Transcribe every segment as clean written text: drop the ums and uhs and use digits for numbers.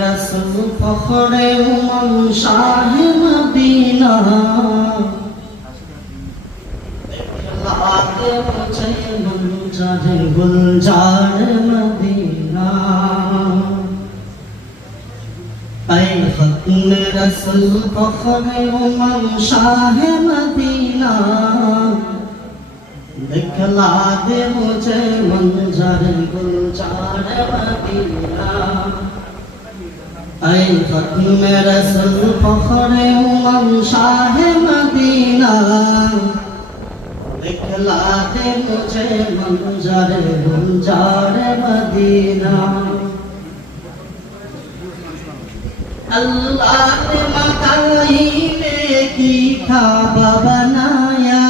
रसूल फखरे उमम शाह मदीना दिखलाते मुझे मंजर गुलजार मदीना ऐ खत्म रसूल फखरे उमम शाह मदीना दिखला दे मुझे मंजर गुलजार मदीना ऐ खत्म रसूल फखरे उमम शाह मदीना दिखला दे मुझे मंजर गुलजार मदीना अल्लाह ने मकाई में की काबा बनाया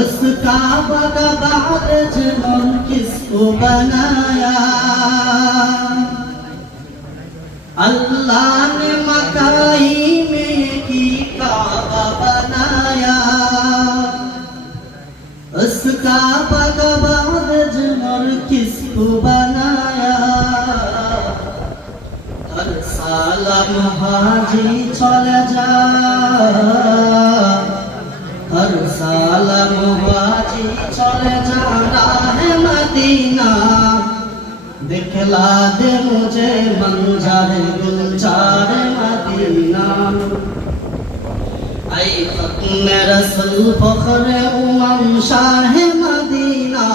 उस काबा का बाद जुनून किसको बनाया अल्लाह ने मकाई में की काबा बनाया उस काबा का बाद जुनून किसको बनाया हर साल महाजी चले जा हर साल मुहाजी चले जाना है मदीना दिखला दे मुझे मंजर गुलजार मदीना ऐ खत्म रसूल फखरे उमम शाह मदीना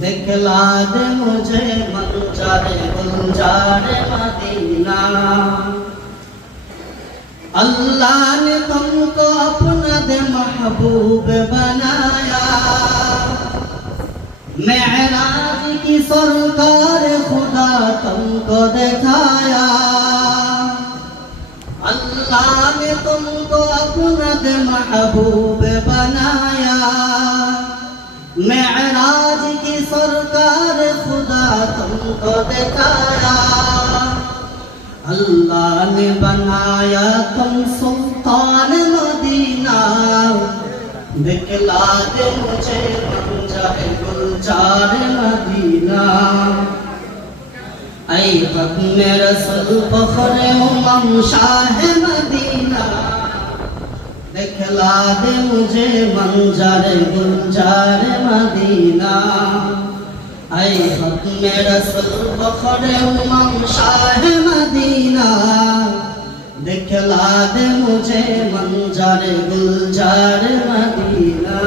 दिखला दे मुझे मंजर गुलजार मदीना अल्लाह ने तुमको अपना दे महबूब बनाया मेराज की सरकार खुदा तुमको दिखाया अल्लाह ने तुमको अपना दे महबूब बनाया मेराज की सरकार खुदा तुमको दिखाया अल्लाह ने बनाया तुम सुल्तान मदीना दिखला दे मुझे मंजर गुलजार मदीना ऐ खत्म रसूल फखरे उमम शाह मदीना दिखला दे मुझे मंजर गुलजार मदीना ऐ खत्म रसूल फखरे उमम शाह मदीना दिखला दे मुझे मंजर गुलजार मदीना।